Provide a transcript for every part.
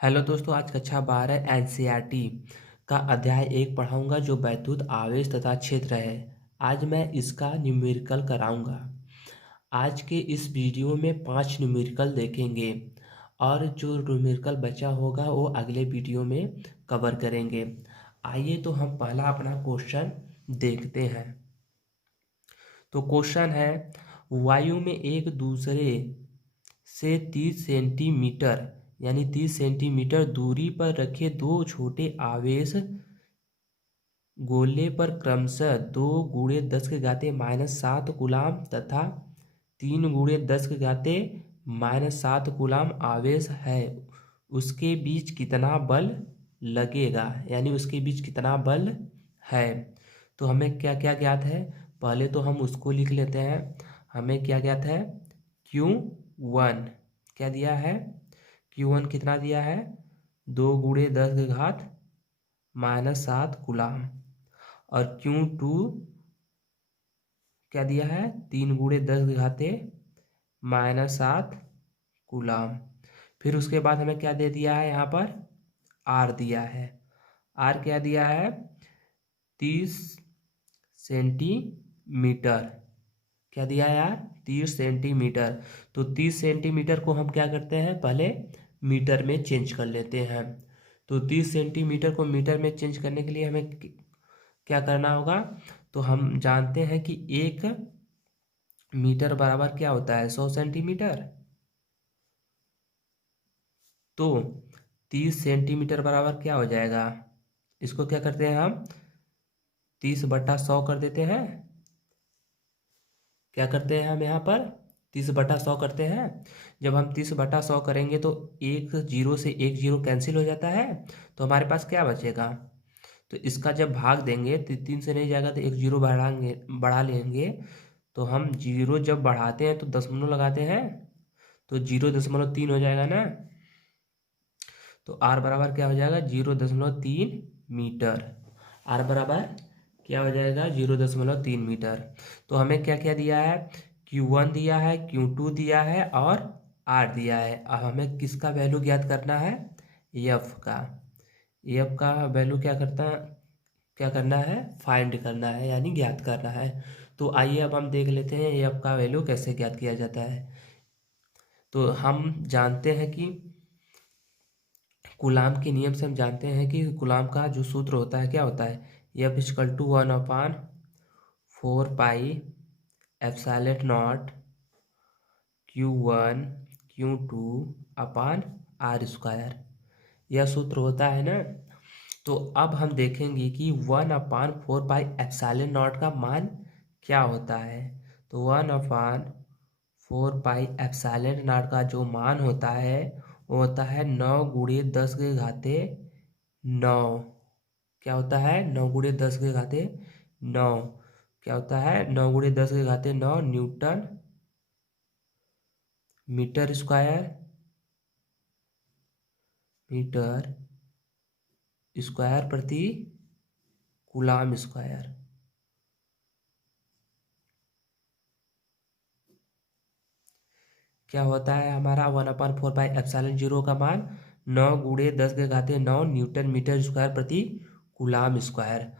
Hello दोस्तों, आज कक्षा 12 एनसीईआरटी का अध्याय 1 पढ़ाऊंगा जो वैद्युत आवेश तथा क्षेत्र है। आज मैं इसका न्यूमेरिकल कराऊंगा। आज के इस वीडियो में 5 न्यूमेरिकल देखेंगे और जो न्यूमेरिकल बचा होगा वो अगले वीडियो में कवर करेंगे। आइए तो हम पहला अपना क्वेश्चन देखते हैं। तो क्वेश्चन है, वायु में एक दूसरे से 30 सेंटीमीटर यानी 30 सेंटीमीटर दूरी पर रखे दो छोटे आवेश गोले पर क्रमशः 2 गुणे 10 के घाते -7 कूलाम तथा 3 गुणे 10 के घाते -7 कूलाम आवेश है, उसके बीच कितना बल लगेगा, यानी उसके बीच कितना बल है। तो हमें क्या क्या ज्ञात है, पहले तो हम उसको लिख लेते हैं। हमें क्या ज्ञात है, Q1 क्या दिया है, Q1 कितना दिया है, 2 गुणे 10 के घात -7 कूलाम। और Q2 क्या दिया है, 3 गुणे 10 के घाते -7 कूलाम। फिर उसके बाद हमें क्या दे दिया है, यहाँ पर R दिया है। R क्या दिया है, 30 सेंटीमीटर। क्या दिया है यार, 30 सेंटीमीटर। तो 30 सेंटीमीटर को हम क्या करते हैं, पहले मीटर में चेंज कर लेते हैं। तो 30 सेंटीमीटर को मीटर में चेंज करने के लिए हमें क्या करना होगा, तो हम जानते हैं कि 1 मीटर बराबर क्या होता है, 100 सेंटीमीटर। तो 30 सेंटीमीटर बराबर क्या हो जाएगा, इसको क्या करते हैं हम 30/100 कर देते हैं। क्या करते हैं हम यहाँ पर 30/100 करते हैं। जब हम 30/100 करेंगे तो एक जीरो से एक जीरो कैंसिल हो जाता है, तो हमारे पास क्या बचेगा। तो इसका जब भाग देंगे तो 3 से नहीं जाएगा तो एक जीरो बढ़ा लेंगे। तो हम जीरो जब बढ़ाते हैं तो दशमलव लगाते हैं, तो 0.3 हो जाएगा ना। तो आर बराबर क्या हो जाएगा, 0.3 मीटर। आर बराबर क्या हो जाएगा, 0.3 मीटर। तो हमें क्या क्या दिया है, Q1 दिया है, Q2 दिया है और R दिया है। अब हमें किसका वैल्यू ज्ञात करना है, F का। F का वैल्यू क्या करना है, फाइंड करना है, यानी ज्ञात करना है। तो आइए अब हम देख लेते हैं F का वैल्यू कैसे ज्ञात किया जाता है। तो हम जानते हैं कि कूलाम के नियम से हम जानते हैं कि कूलाम का जो सूत्र होता है क्या होता है, F = 1/4πε0 Q1 Q2/R²। यह सूत्र होता है ना। तो अब हम देखेंगे कि 1/4πε0 का मान क्या होता है। तो 1/4πε0 का जो मान होता है वो होता है 9 गुणे 10 के घाते 9। क्या होता है, 9 गुणे 10 के घाते 9। क्या होता है, 9 गुणे 10 के घाते 9 न्यूटन मीटर स्क्वायर प्रति कूलाम स्क्वायर। क्या होता है हमारा 1/4πε0 का मान 9 गुणे 10 के घाते 9 न्यूटन मीटर स्क्वायर प्रति कूलाम स्क्वायर।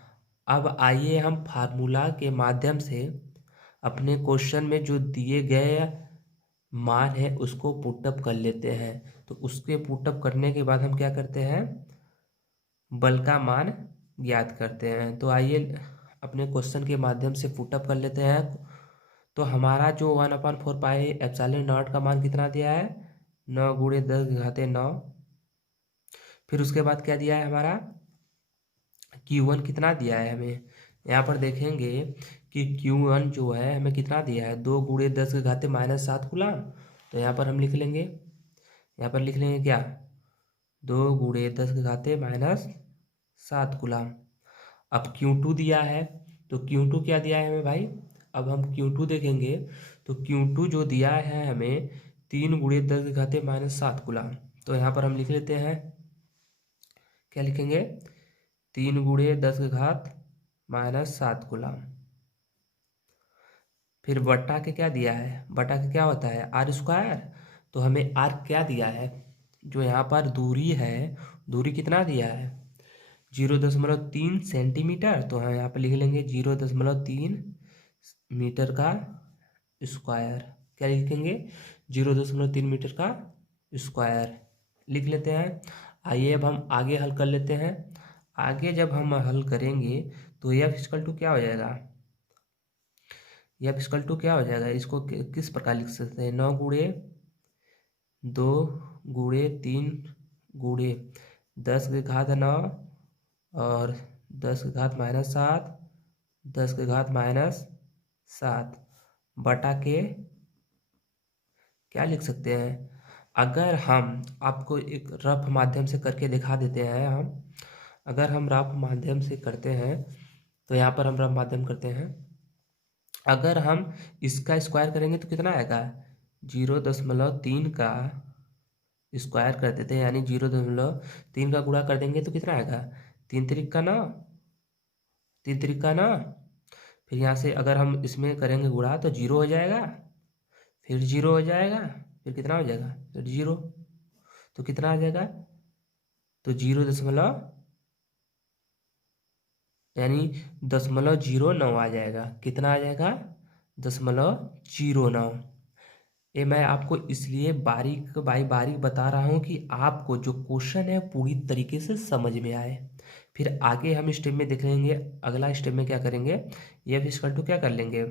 अब आइए हम फार्मूला के माध्यम से अपने क्वेश्चन में जो दिए गए मान है उसको पुटअप कर लेते हैं। तो उसके पुटअप करने के बाद हम क्या करते हैं, बल का मान ज्ञात करते हैं। तो आइए अपने क्वेश्चन के माध्यम से पुटअप कर लेते हैं। तो हमारा जो 1/4πε0 का मान कितना दिया है, 9 गुणे 10 के घाते 9। फिर उसके बाद क्या दिया है हमारा, Q1 कितना दिया है हमें, यहाँ पर देखेंगे कि Q1 जो है हमें कितना दिया है, 2 गुणे 10 के घाते -7 कूलाम। तो यहाँ पर हम लिख लेंगे, यहाँ पर लिख लेंगे क्या, 2 गुणे 10 के घाते -7 कूलाम। अब Q2 दिया है, तो Q2 क्या दिया है हमें भाई। अब हम Q2 देखेंगे तो Q2 जो दिया है हमें 3 गुणे 10 के घाते -7 कूलाम। तो यहाँ पर हम लिख लेते हैं, क्या लिखेंगे, 3 गुणे 10 के घात -7 कूलाम। फिर बट्टा के क्या दिया है, बट्टा के क्या होता है R²। तो हमें R क्या दिया है, जो यहाँ पर दूरी है, दूरी कितना दिया है 0.3 सेंटीमीटर, तो हम यहाँ पर लिख लेंगे 0.3 मीटर का स्क्वायर। क्या लिखेंगे 0.3 मीटर का स्क्वायर लिख लेते हैं। आइए अब हम आगे हल कर लेते हैं। आगे जब हम हल करेंगे तो यह इक्वल टू क्या हो जाएगा, यह इक्वल टू क्या हो जाएगा, इसको किस प्रकार लिख सकते हैं, 9 गुणे 2 गुणे 3 गुणे 10 के घात 9 और 10 के घात -7, 10 के घात -7 बटा के क्या लिख सकते हैं। अगर हम आपको एक रफ माध्यम से करके दिखा देते हैं, हम अगर हम रफ माध्यम से करते हैं तो यहाँ पर हम रफ माध्यम करते हैं। अगर हम इसका स्क्वायर करेंगे तो कितना आएगा 0.3 का स्क्वायर कर देते हैं, यानी 0.3 का गुणा कर देंगे तो कितना आएगा 3 त्रिक का 9, 3 त्रिक का 9। फिर यहाँ से अगर हम इसमें करेंगे गुणा तो 0 हो जाएगा, फिर 0 हो जाएगा, फिर कितना हो जाएगा फिर 0, तो कितना आ जाएगा तो 0 यानी 0.09 आ जाएगा। कितना आ जाएगा 0.09। ये मैं आपको इसलिए बारीक बाई बारीक बता रहा हूँ कि आपको जो क्वेश्चन है पूरी तरीके से समझ में आए। फिर आगे हम स्टेप में देख लेंगे, अगला स्टेप में क्या करेंगे, ये फिजिकल टू क्या कर लेंगे,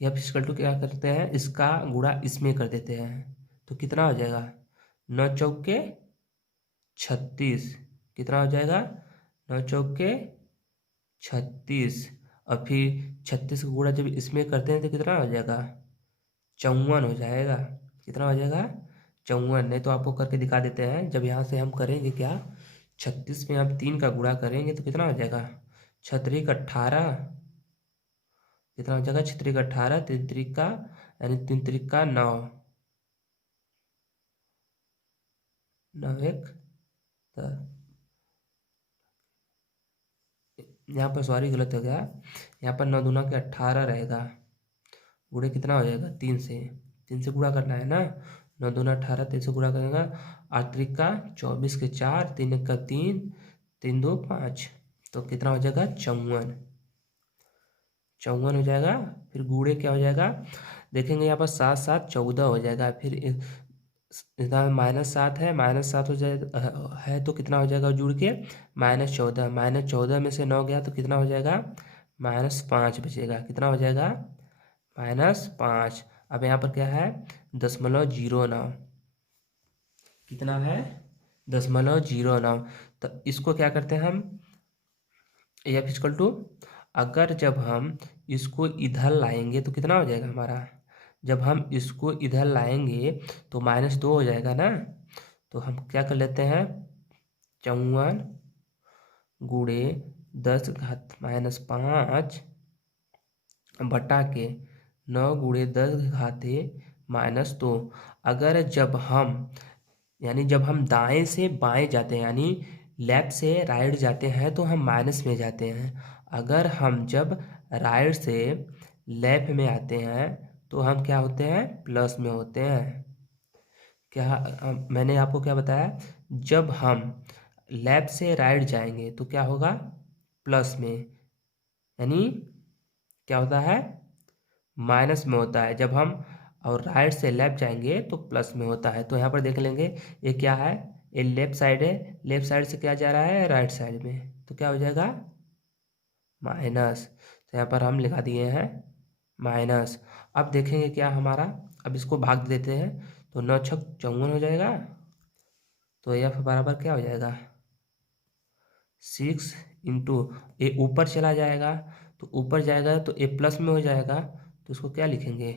यह फिजिकल टू क्या करते हैं, इसका गुणा इसमें कर देते हैं तो कितना हो जाएगा 9 चौके 36, कितना हो जाएगा 9 चौके 36, और फिर 36 का गुणा जब इसमें करते हैं तो कितना हो जाएगा 54 हो जाएगा। कितना हो जाएगा 54। नहीं तो आपको करके दिखा देते हैं। जब यहाँ से हम करेंगे क्या 36 में हम 3 का गुणा करेंगे तो कितना हो जाएगा 18, कितना हो जाएगा 18, 3 त्रिक का यानी 3 त्रिक का 9, 9 1 यहाँ पर सॉरी गलत हो गया, यहाँ पर 9 दूना के 18 रहेगा, गुणे कितना हो जाएगा 3 से गुणा करना है ना, 9 दूना 18, 3 से गुणा करेगा, 8 त्रिक का 24 के 4, 3 1 का 3, 3 2 5, तो कितना हो जाएगा 54, 54 हो जाएगा। फिर गुणे क्या हो जाएगा देखेंगे यहाँ पर 7 7 14 हो जाएगा। फिर इधर -7 है, -7 हो जाए है तो कितना हो जाएगा जुड़ के -14, -14 में से 9 गया तो कितना हो जाएगा -5 बचेगा। कितना हो जाएगा -5। अब यहाँ पर क्या है 0.09, कितना है 0.09। तो इसको क्या करते हैं हम, एफ इक्वल टू, अगर जब हम इसको इधर लाएंगे तो कितना हो जाएगा हमारा, जब हम इसको इधर लाएंगे तो -2 हो जाएगा ना, तो हम क्या कर लेते हैं 54 गुणे 10 घात -5 बटा के 9 गुणे 10 घाते -2। अगर जब हम जब हम दाएं से बाएं जाते हैं यानी लेफ्ट से राइट जाते हैं तो हम माइनस में जाते हैं। अगर हम जब राइट से लेफ्ट में आते हैं तो हम क्या होते हैं प्लस में होते हैं। मैंने आपको क्या बताया, जब हम लेफ्ट से राइट जाएंगे तो क्या होगा प्लस में, यानी क्या होता है माइनस में होता है। जब हम और राइट से लेफ्ट जाएंगे तो प्लस में होता है। तो यहाँ पर देख लेंगे ये क्या है, ये लेफ्ट साइड है, लेफ्ट साइड से क्या जा रहा है राइट साइड में, तो क्या हो जाएगा माइनस। तो यहाँ पर हम लिखा दिए हैं माइनस। अब देखेंगे क्या हमारा, अब इसको भाग देते हैं तो 9 छक 54 हो जाएगा। तो एफ बराबर क्या हो जाएगा 6 इंटू ए ऊपर चला जाएगा, तो ऊपर जाएगा तो ए प्लस में हो जाएगा, तो उसको क्या लिखेंगे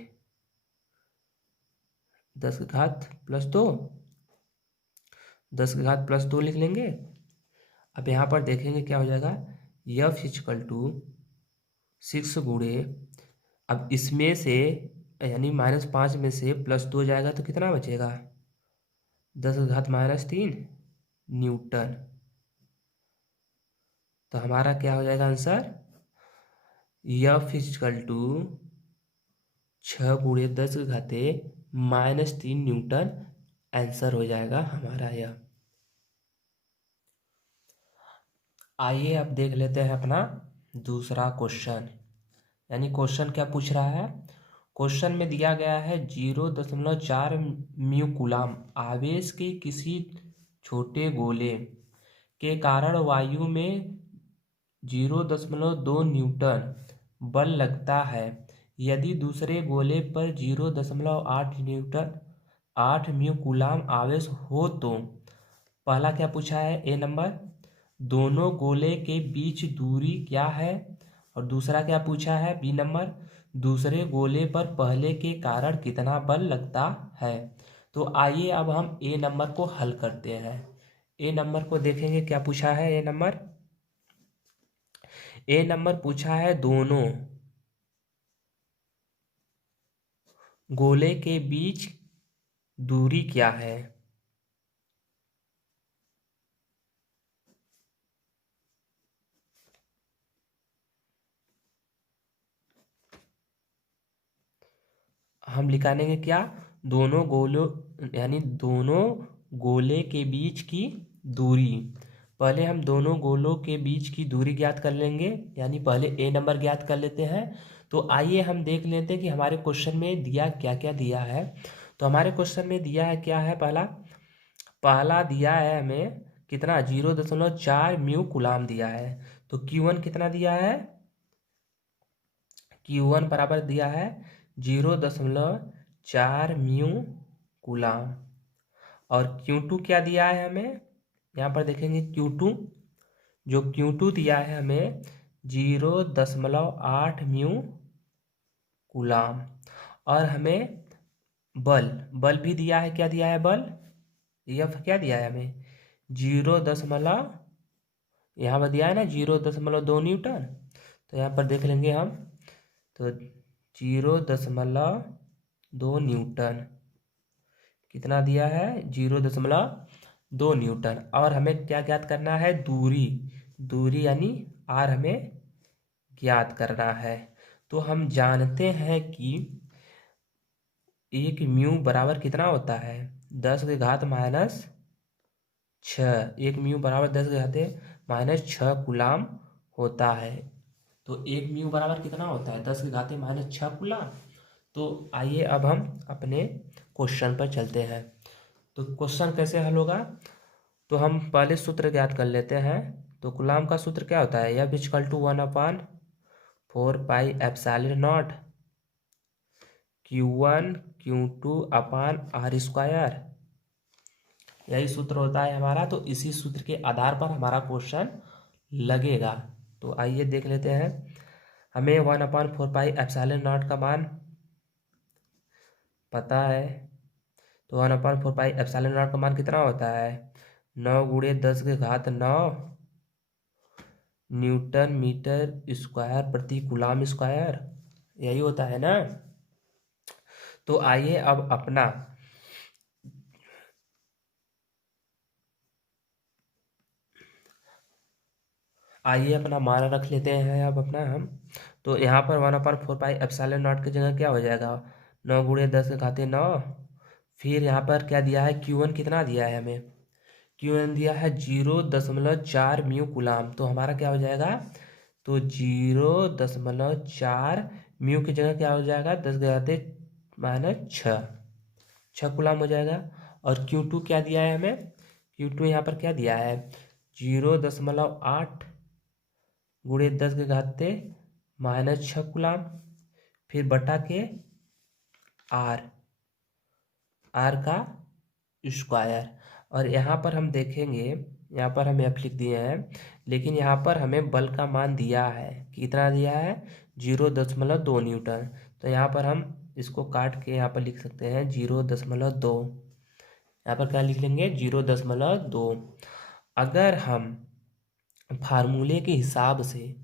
10 की घात +2, 10 की घात +2 लिख लेंगे। अब यहाँ पर देखेंगे क्या हो जाएगा एफ इक्वल टू 6 गुणे, अब इसमें से यानी -5 में से +2 जाएगा तो कितना बचेगा 10 की घात -3 न्यूटन। तो हमारा क्या हो जाएगा आंसर एफ इक्वल टू 6 गुणे 10 के घाते -3 न्यूटन आंसर हो जाएगा हमारा यह। आइए अब देख लेते हैं अपना दूसरा क्वेश्चन। यानी क्वेश्चन क्या पूछ रहा है। क्वेश्चन में दिया गया है 0.4 म्यू कूलाम आवेश के किसी छोटे गोले के कारण वायु में 0.2 न्यूटन बल लगता है। यदि दूसरे गोले पर 0.8 न्यूटन 8 म्यू कूलाम आवेश हो तो पहला क्या पूछा है ए नंबर, दोनों गोले के बीच दूरी क्या है। और दूसरा क्या पूछा है बी नंबर, दूसरे गोले पर पहले के कारण कितना बल लगता है। तो आइए अब हम ए नंबर को हल करते हैं। ए नंबर को देखेंगे क्या पूछा है। ए नंबर पूछा है दोनों गोले के बीच दूरी क्या है। हम लिखानेंगे क्या, दोनों गोलों यानी दोनों गोले के बीच की दूरी। पहले हम दोनों गोलों के बीच की दूरी ज्ञात कर लेंगे, यानी पहले ए नंबर ज्ञात कर लेते हैं। तो आइए हम देख लेते हैं कि हमारे क्वेश्चन में दिया क्या क्या दिया है। तो हमारे क्वेश्चन में दिया है क्या है, पहला दिया है हमें कितना 0.4 म्यू कूलाम दिया है। तो Q1 कितना दिया है, Q1 बराबर दिया है 0.4 म्यू कूलाम। और Q2 क्या दिया है हमें, यहाँ पर देखेंगे Q2, जो Q2 दिया है हमें 0.8 म्यू कूलाम। और हमें बल बल भी दिया है, क्या दिया है बल, यह क्या दिया है हमें 0. यहाँ पर दिया है ना 0.2 न्यूटन। तो यहाँ पर देख लेंगे हम, तो 0.2 न्यूटन कितना दिया है 0.2 न्यूटन। और हमें क्या ज्ञात करना है, दूरी, दूरी यानी आर हमें ज्ञात करना है। तो हम जानते हैं कि 1 म्यू बराबर कितना होता है 10⁻⁶। 1 म्यू बराबर 10⁻⁻6 कूलाम होता है। तो 1 म्यू बराबर कितना होता है 10⁻⁶ कूलाम। तो आइए अब हम अपने क्वेश्चन पर चलते हैं। तो क्वेश्चन कैसे हल होगा, तो हम पहले सूत्र ज्ञात कर लेते हैं। तो कूलाम का सूत्र क्या होता है, F = 1/4πε0 Q1 Q2/r²। यही सूत्र होता है हमारा। तो इसी सूत्र के आधार पर हमारा क्वेश्चन लगेगा। तो आइए देख लेते हैं। हमें 1/4πε0 का मान पता है। तो 1/4πε0 का मान कितना होता है 9 × 10⁻⁹ न्यूटन मीटर स्क्वायर प्रति कूलाम स्क्वायर, यही होता है ना। तो आइए अब अपना मान रख लेते हैं अब अपना हम। तो यहाँ पर 1/4πε0 की जगह क्या हो जाएगा 9 × 10⁻⁹। फिर यहाँ पर क्या दिया है Q1 कितना दिया है हमें, Q1 दिया है 0.4 म्यू कूलाम। तो हमारा क्या हो जाएगा, तो 0.4 म्यू की जगह क्या हो जाएगा 10⁻⁶ 6 कूलाम हो जाएगा। और Q2 क्या दिया है हमें, Q2 यहाँ पर क्या दिया है 0.8 × 10⁻⁻6 कूलाम। फिर बटा के आर का स्क्वायर। और यहाँ पर हम देखेंगे, यहाँ पर हम F लिख दिए हैं, लेकिन यहाँ पर हमें बल का मान दिया है, कितना दिया है 0.2 न्यूटन। तो यहाँ पर हम इसको काट के यहाँ पर लिख सकते हैं 0.2। यहाँ पर क्या लिख लेंगे 0.2। अगर हम फार्मूले के हिसाब से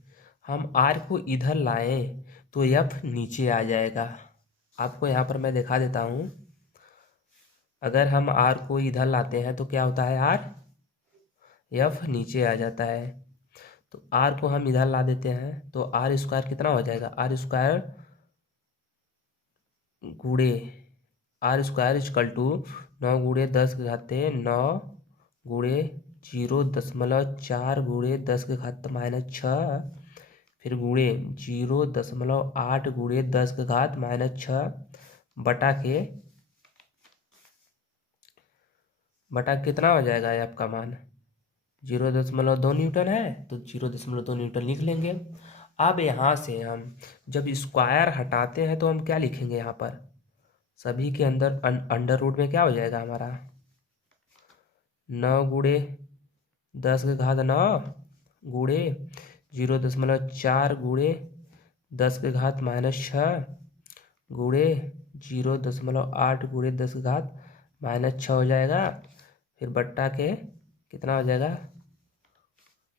हम आर को इधर लाएं तो F नीचे आ जाएगा। आपको यहाँ पर मैं दिखा देता हूँ। अगर हम आर को इधर लाते हैं तो क्या होता है F नीचे आ जाता है। तो आर को हम इधर ला देते हैं तो r² कितना हो जाएगा, r² गुणे आर स्क्वायर इजकल टू 9 × 10⁻9 गुणे 0.4 गुणे 10⁻⁻6 फिर गुणे 0.8 गुणे 10⁻⁻6 बटा के कितना हो जाएगा ये आपका मान 0.2 न्यूटन है, तो 0.2 न्यूटन लिख लेंगे। अब यहाँ से हम जब स्क्वायर हटाते हैं तो हम क्या लिखेंगे, यहाँ पर सभी के अंदर अंडर रूट में क्या हो जाएगा हमारा 9 गुणे 10⁻9 गुणे 0.4 गुणे 10⁻⁻6 गुणे 0.8 गुणे 10⁻⁻6 हो जाएगा। फिर बट्टा के कितना हो जाएगा,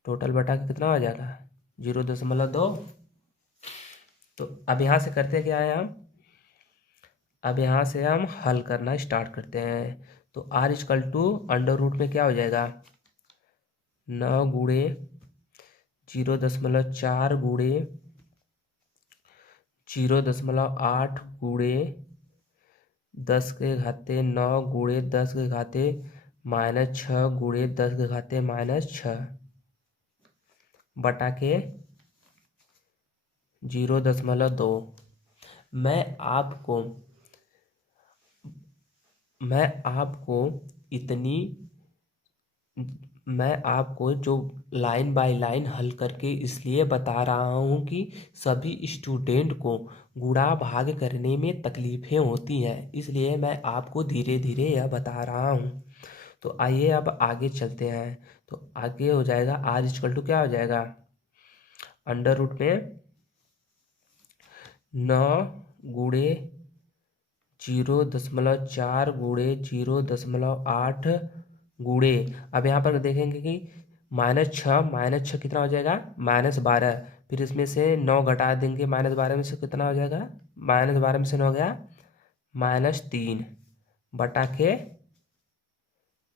टोटल बटा के कितना हो जाएगा 0.2। तो अब यहाँ से करते क्या है हम, अब यहाँ से हम हल करना स्टार्ट करते हैं। तो R is equal to under root में क्या हो जाएगा 9 गुणे 0.4 गुणे 0.8 गुणे 10⁻9 गुणे 10⁻⁻6 गुणे 10⁻⁻6 बटा के 0.2। मैं आपको जो लाइन बाय लाइन हल करके इसलिए बता रहा हूँ कि सभी स्टूडेंट को गुणा भाग करने में तकलीफ़ें होती हैं, इसलिए मैं आपको धीरे धीरे यह बता रहा हूँ। तो आइए अब आगे चलते हैं। तो आगे हो जाएगा आर इजकल टू क्या हो जाएगा अंडर रूट में 9 गुणे 0.4 गुणे 0.8 गुणे, अब यहाँ पर देखेंगे कि -6 कितना हो जाएगा -12। फिर इसमें से 9 घटा देंगे, -12 में से कितना हो जाएगा -12 में से 9 गया -3 बटा के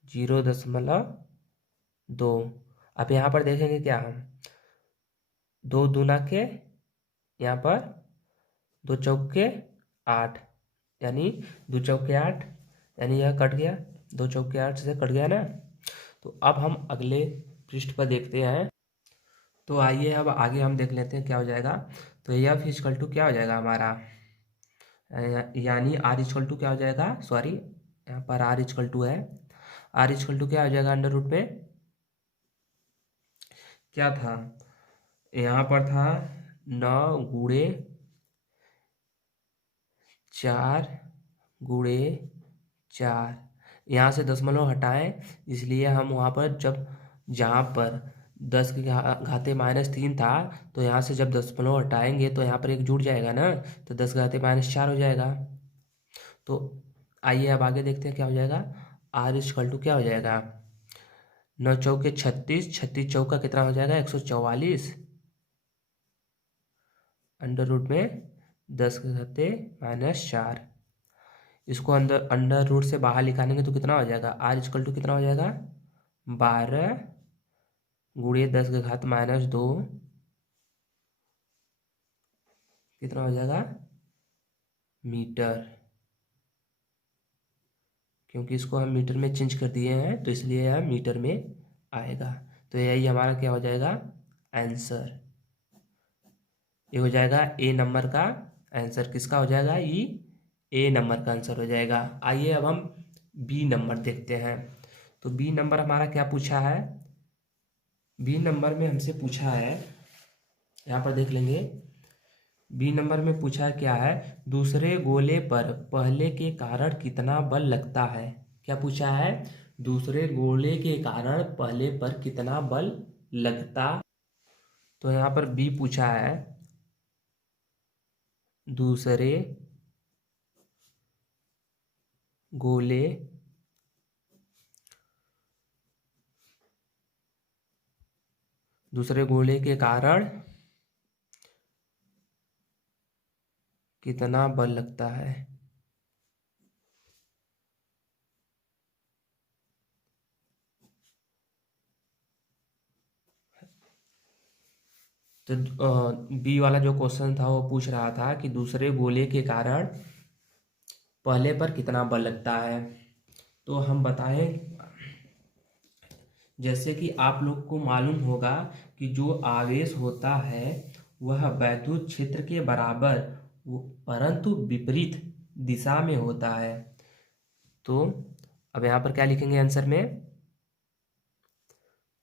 0.2। अब यहाँ पर देखेंगे क्या हम 2 दूना के यहाँ पर 2 चौके 8 यानी 2 चौके 8 यानी यह कट गया, 2 चौके 8 से कट गया ना। तो अब हम अगले पृष्ठ पर देखते हैं। तो आइए अब आगे हम देख लेते हैं क्या हो जाएगा। तो एफ इजकल टू क्या हो जाएगा हमारा, यानी आर इजकल टू क्या हो जाएगा, सॉरी यहाँ पर आर इजकल टू है, आर इजकल टू क्या हो जाएगा अंडर रूट में क्या था, यहाँ पर था 9 गुणे 4 गुणे 4, यहाँ से दशमलव हटाएं, इसलिए हम वहाँ पर जहाँ पर 10⁻³ था तो यहाँ से जब दशमलव हटाएंगे तो यहाँ पर एक जुड़ जाएगा ना, तो 10⁻⁴ हो जाएगा। तो आइए अब आगे देखते हैं क्या हो जाएगा। आर इजकल टू क्या हो जाएगा 9 चौके 36, 36 चौका कितना हो जाएगा 144 अंडर रूट में 10⁻⁻4। इसको अंडर रूट से बाहर निकालेंगे तो कितना हो जाएगा आर इजकल टू कितना हो जाएगा 12 गुणे 10⁻⁻2 कितना हो जाएगा मीटर, क्योंकि इसको हम मीटर में चेंज कर दिए हैं तो इसलिए यह मीटर में आएगा। तो यही हमारा क्या हो जाएगा आंसर, ये हो जाएगा ए नंबर का आंसर। किसका हो जाएगा ये ए नंबर का आंसर हो जाएगा। आइए अब हम बी नंबर देखते हैं। तो बी नंबर हमारा क्या पूछा है, बी नंबर में हमसे पूछा है, यहाँ पर देख लेंगे बी नंबर में पूछा क्या है, दूसरे गोले पर पहले के कारण कितना बल लगता है। क्या पूछा है, दूसरे गोले के कारण पहले पर कितना बल लगता। तो यहाँ पर बी पूछा है दूसरे गोले के कारण कितना बल लगता है। तो बी वाला जो क्वेश्चन था वो पूछ रहा था कि दूसरे गोले के कारण पहले पर कितना बल लगता है। तो हम बताएं, जैसे कि आप लोग को मालूम होगा कि जो आवेश होता है वह वैद्युत क्षेत्र के बराबर परंतु विपरीत दिशा में होता है। तो अब यहाँ पर क्या लिखेंगे आंसर में,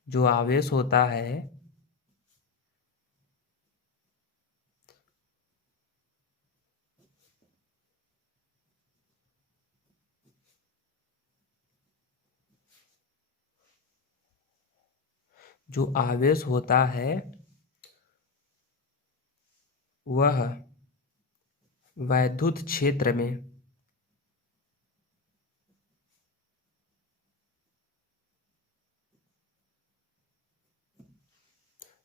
जो आवेश होता है जो आवेश होता है वह वैद्युत क्षेत्र में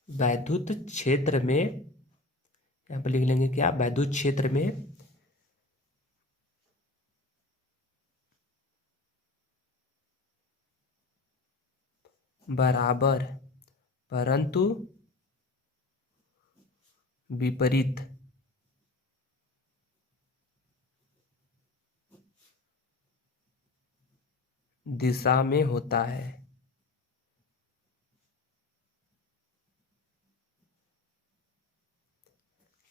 वैद्युत क्षेत्र में यहाँ पर लिख लेंगे क्या, वैद्युत क्षेत्र में बराबर परंतु विपरीत दिशा में होता है।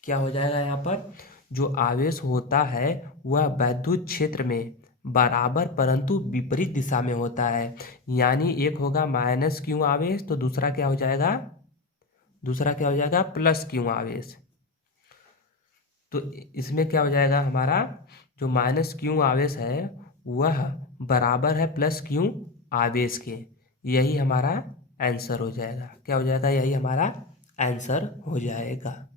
क्या हो जाएगा यहाँ पर, जो आवेश होता है वह वैद्युत क्षेत्र में बराबर परंतु विपरीत दिशा में होता है। यानी एक होगा माइनस क्यू आवेश, तो दूसरा क्या हो जाएगा, दूसरा क्या हो जाएगा प्लस क्यू आवेश। तो इसमें क्या हो जाएगा, हमारा जो माइनस क्यू आवेश है वह बराबर है प्लस क्यू आवेश के। यही हमारा आंसर हो जाएगा। क्या हो जाएगा, यही हमारा आंसर हो जाएगा।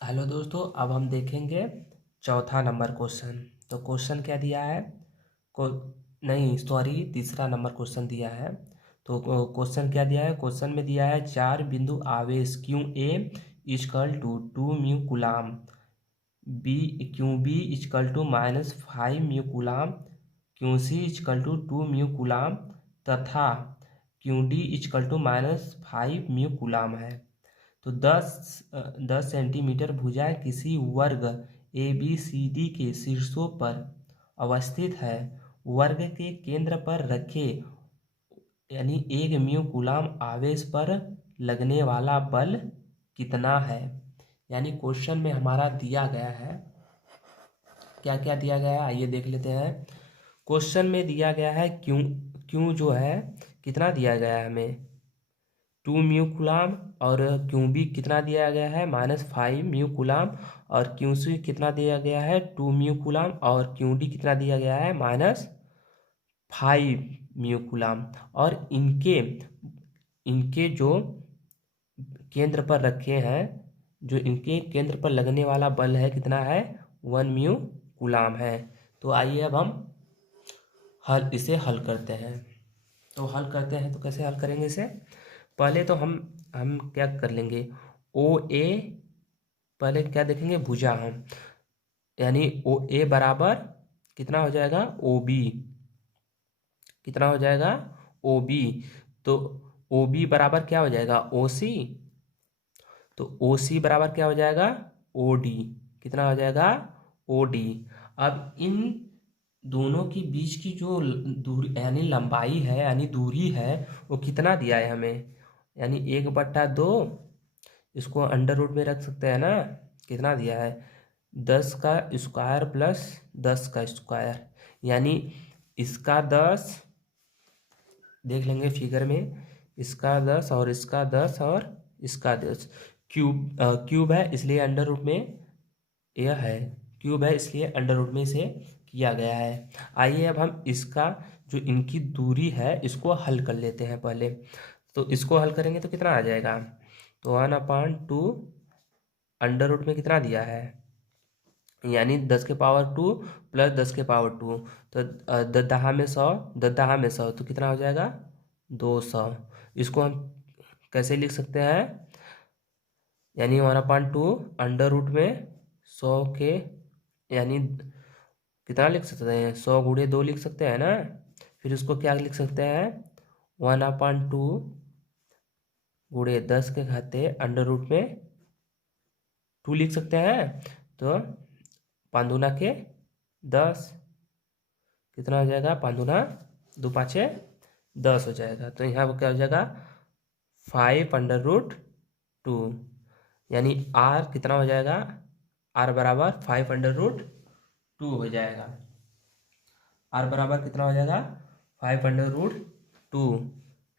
हेलो दोस्तों, अब हम देखेंगे चौथा नंबर क्वेश्चन। तो क्वेश्चन क्या दिया है, को नहीं सॉरी तीसरा नंबर क्वेश्चन दिया है। तो क्वेश्चन क्या दिया है, क्वेश्चन में दिया है चार बिंदु आवेश Q A equal to 2 mu coulomb, Q B equal to -5 mu coulomb, Q C equal to 2 mu coulomb तथा Q D equal to -5 mu coulomb है। तो 10 सेंटीमीटर भुजाएं किसी वर्ग ए बी सी डी के शीर्षों पर अवस्थित है। वर्ग के केंद्र पर रखे यानी 1 म्यू कूलाम आवेश पर लगने वाला बल कितना है। यानी क्वेश्चन में हमारा दिया गया है, क्या क्या दिया गया है आइए देख लेते हैं। क्वेश्चन में दिया गया है क्यू, क्यू जो है कितना दिया गया है हमें 2 म्यू कूलाम, और क्यू बी कितना दिया गया है -5 म्यू कूलाम, और क्यू सी कितना दिया गया है 2 म्यू कूलाम, और क्यू डी कितना दिया गया है -5 म्यू कूलाम। और इनके इनके जो केंद्र पर रखे हैं, जो इनके केंद्र पर लगने वाला बल है कितना है 1 म्यू कूलाम है। तो आइए अब हम इसे हल करते हैं। तो हल करते हैं, तो कैसे हल करेंगे इसे, पहले तो हम क्या कर लेंगे, ओ ए पहले क्या देखेंगे भुजा हम, यानी ओ ए बराबर कितना हो जाएगा ओ बी, कितना हो जाएगा ओ बी। तो ओ बी बराबर क्या हो जाएगा ओ सी, तो ओ सी बराबर क्या हो जाएगा ओ डी, कितना हो जाएगा ओ डी। अब इन दोनों के बीच की जो दूरी यानी लंबाई है यानी दूरी है वो कितना दिया है हमें, यानी 1/2, इसको अंडर रूट में रख सकते हैं ना, कितना दिया है 10 का स्क्वायर प्लस 10 का स्क्वायर, यानी इसका 10 देख लेंगे फिगर में, इसका 10 और इसका 10 और इसका 10, क्यूब है इसलिए अंडर रूट में यह है, क्यूब है इसलिए अंडर रूट में इसे किया गया है। आइए अब हम इसका जो इनकी दूरी है इसको हल कर लेते हैं पहले। तो इसको हल करेंगे तो कितना आ जाएगा, तो 1/2 अंडर रूट में कितना दिया है, यानी 10 के पावर 2 प्लस 10 के पावर 2, तो 10 में 100, 10 में 100 तो कितना हो जाएगा 200। इसको हम कैसे लिख सकते हैं, यानी 1/2 अंडर रूट में 100 के, यानी कितना लिख सकते हैं 100 × 2 लिख सकते हैं ना। फिर उसको क्या लिख सकते हैं 1/2 × 10 के घाते अंडर रूट में 2 लिख सकते हैं। तो पाँच दूना के 10, कितना हो जाएगा, 5 दूना 2 पाँचे 10 हो जाएगा। तो यहाँ पर क्या हो जाएगा 5√2, यानी r कितना हो जाएगा, r बराबर 5√2 हो जाएगा। r बराबर कितना हो जाएगा 5√2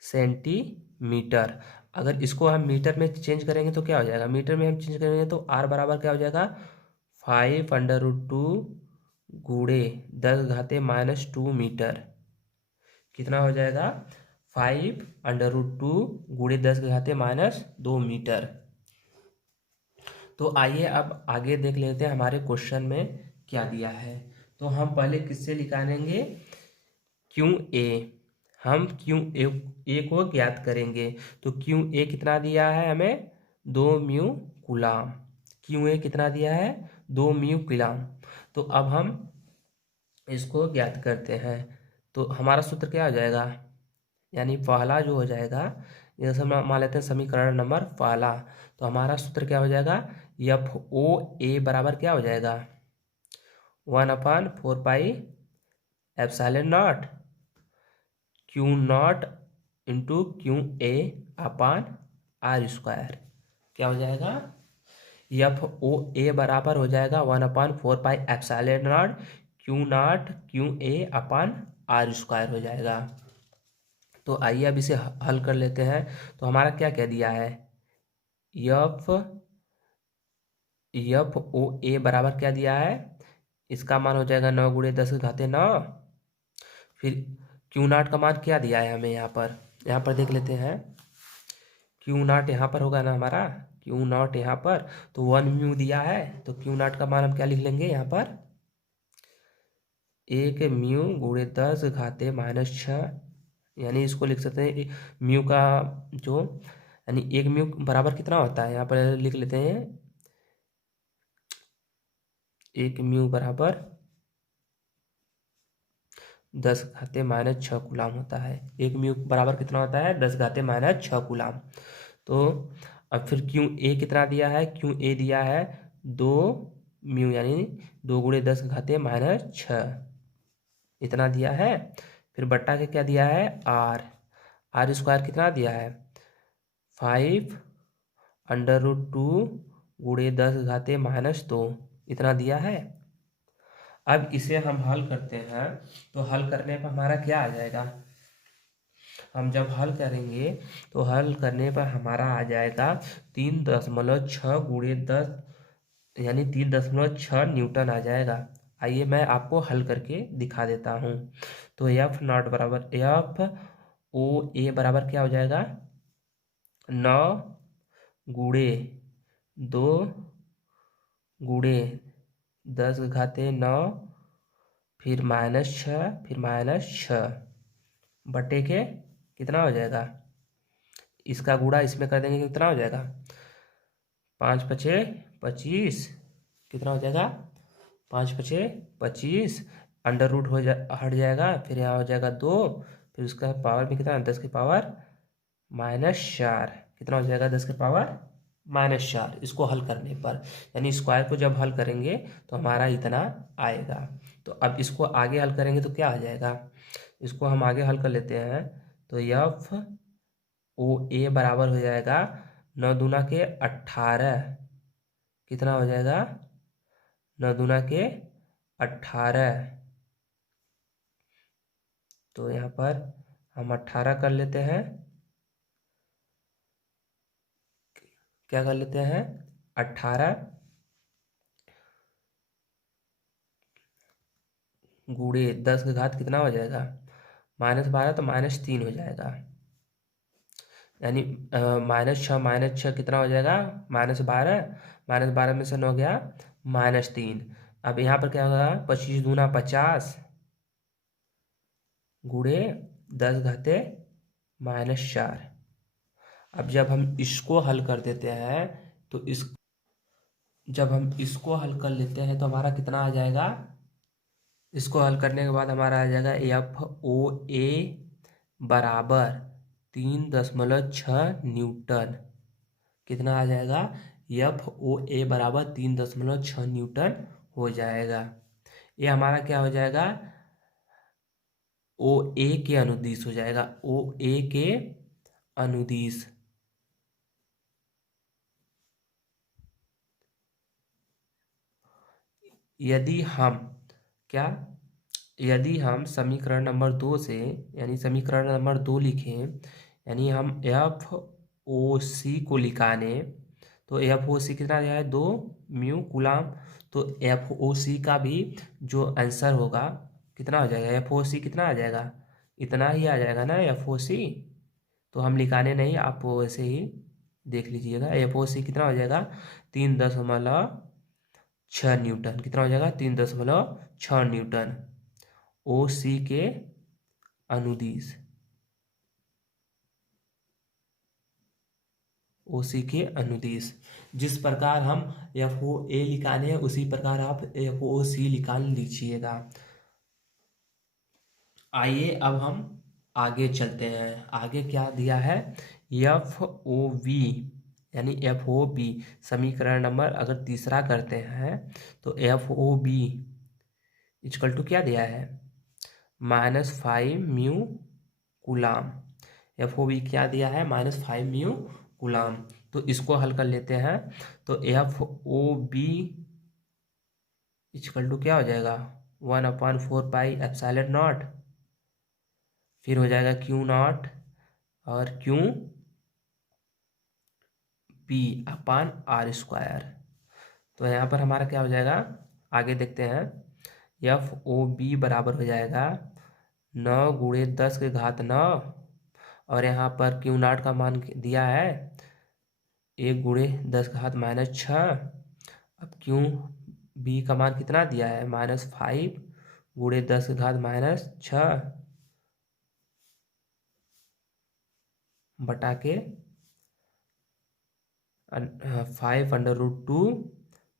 सेंटीमीटर। अगर इसको हम मीटर में चेंज करेंगे तो क्या हो जाएगा, मीटर में हम चेंज करेंगे तो r बराबर क्या हो जाएगा 5√2 गुणे 10⁻⁻² मीटर। कितना हो जाएगा 5√2 गुणे 10⁻⁻² मीटर। तो आइए अब आगे देख लेते हैं हमारे क्वेश्चन में क्या दिया है। तो हम पहले किससे निकालेंगे, क्यू ए। हम क्यू ए को ज्ञात करेंगे। तो क्यू ए कितना दिया है हमें, 2 म्यू कूलाम। क्यू ए कितना दिया है, 2 म्यू कूलाम। तो अब हम इसको ज्ञात करते हैं। तो हमारा सूत्र क्या हो जाएगा, यानी पहला जो हो जाएगा, जैसे मान लेते हैं समीकरण नंबर पहला। तो हमारा सूत्र क्या हो जाएगा, एफ ओ ए बराबर क्या हो जाएगा 1/4πε0 Q naught into Q A upon r²। क्या हो जाएगा, एफ ओ ए बराबर हो जाएगा 1/4πε0 Q naught Q A upon r² हो जाएगा। तो आइए अब इसे हल कर लेते हैं। तो हमारा क्या क्या दिया है, एफ ओ ए बराबर क्या दिया है, इसका मान हो जाएगा 9 गुणे 10⁻⁹। फिर क्यू नॉट का मान क्या दिया है हमें, यहाँ पर देख लेते हैं। क्यू नॉट यहाँ पर होगा ना हमारा, क्यू नॉट यहाँ पर तो 1 म्यू दिया है। तो क्यू नॉट का मान हम क्या लिख लेंगे यहाँ पर, 1 म्यू गुणे 10⁻⁻6, यानी इसको लिख सकते हैं म्यू का जो, यानी 1 म्यू बराबर कितना होता है, यहाँ पर लिख लेते हैं 1 म्यू बराबर 10⁻⁻6 कूलाम होता है। 1 म्यू बराबर कितना होता है, 10⁻⁻6 कूलाम। तो अब फिर क्यू ए कितना दिया है, क्यू ए दिया है 2 म्यू, यानी 2 गुणे 10⁻⁻6 इतना दिया है। फिर बट्टा के क्या दिया है, r² कितना दिया है 5√2 गुणे 10⁻⁻2 इतना दिया है। अब इसे हम हल करते हैं। तो हल करने पर हमारा क्या आ जाएगा, हम जब हल करेंगे तो हल करने पर हमारा आ जाएगा 3.6 गुणे 10, यानी 3.6 न्यूटन आ जाएगा। आइए मैं आपको हल करके दिखा देता हूँ। तो एफ नॉट बराबर एफ ओ ए बराबर क्या हो जाएगा 9 गुणे 2 गुणे 10⁻⁹, फिर -6, फिर -6 बटे के कितना हो जाएगा, इसका गुणा इसमें कर देंगे कितना हो जाएगा 5 पचे 25, कितना हो जाएगा 5 पचे 25, अंडर रूट हट जाएगा, फिर यहाँ हो जाएगा 2, फिर उसका पावर में कितना 10 की पावर -4, कितना हो जाएगा 10 की पावर -4। इसको हल करने पर, यानी स्क्वायर को जब हल करेंगे तो हमारा इतना आएगा। तो अब इसको आगे हल करेंगे तो क्या हो जाएगा, इसको हम आगे हल कर लेते हैं। तो एफ ओ ए बराबर हो जाएगा 9 दूना के 18, कितना हो जाएगा 9 दूना के 18। तो यहाँ पर हम 18 कर लेते हैं, क्या कर लेते हैं 18 गुणे 10 का घात कितना हो जाएगा -12, तो -3 हो जाएगा, यानी -6 कितना हो जाएगा -12 में से 9 गया -3। अब यहाँ पर क्या होगा 25 दूना 50 गुणे 10⁻⁻4। अब जब हम इसको हल कर देते हैं तो जब हम इसको हल कर लेते हैं तो हमारा कितना आ जाएगा, इसको हल करने के बाद हमारा आ जाएगा एफ ओ ए बराबर 3.6 न्यूटन। कितना आ जाएगा, एफ ओ ए बराबर 3.6 न्यूटन हो जाएगा। ये हमारा क्या हो जाएगा, ओ ए के अनुदिश हो जाएगा, ओ ए के अनुदिश। यदि हम क्या यदि हम समीकरण नंबर 2 से, यानी समीकरण नंबर 2 लिखें, यानी हम एफ ओ सी को लिखाने, तो एफ ओ सी कितना आया है, 2 म्यू कूलाम। तो एफ ओ सी का भी जो आंसर होगा कितना हो जाएगा, एफ ओ सी कितना आ जाएगा, इतना ही आ जाएगा ना एफ ओ सी। तो हम लिखाने नहीं, आप वैसे ही देख लीजिएगा। एफ ओ सी कितना हो जाएगा, 3.6 न्यूटन। कितना हो जाएगा, 3.6 न्यूटन, ओ सी के अनुदिश, ओ सी के अनुदिश। जिस प्रकार हम एफ ओ ए निकाले हैं उसी प्रकार आप एफ ओ सी निकाल लीजिएगा। आइए अब हम आगे चलते हैं। आगे क्या दिया है, एफ ओ वी, यानी एफ ओ बी समीकरण नंबर अगर तीसरा करते हैं तो F O B equal to क्या दिया है, -5 mu coulomb. F O B क्या दिया है, -5 म्यू कूलाम। तो इसको हल कर लेते हैं। तो F O B equal to क्या हो जाएगा, 1/4 पाई एप्सिलॉन नॉट, फिर हो जाएगा क्यू नॉट और Q P upon R square. तो यहाँ पर हमारा क्या हो जाएगा, आगे देखते हैं। एफ ओ बी बराबर हो जाएगा 9 × 10⁻9, और यहाँ पर क्यू नॉट का मान दिया है 1 × 10⁻⁶। अब क्यू बी का मान कितना दिया है, -5 × 10⁻⁻6 बटा के 5√2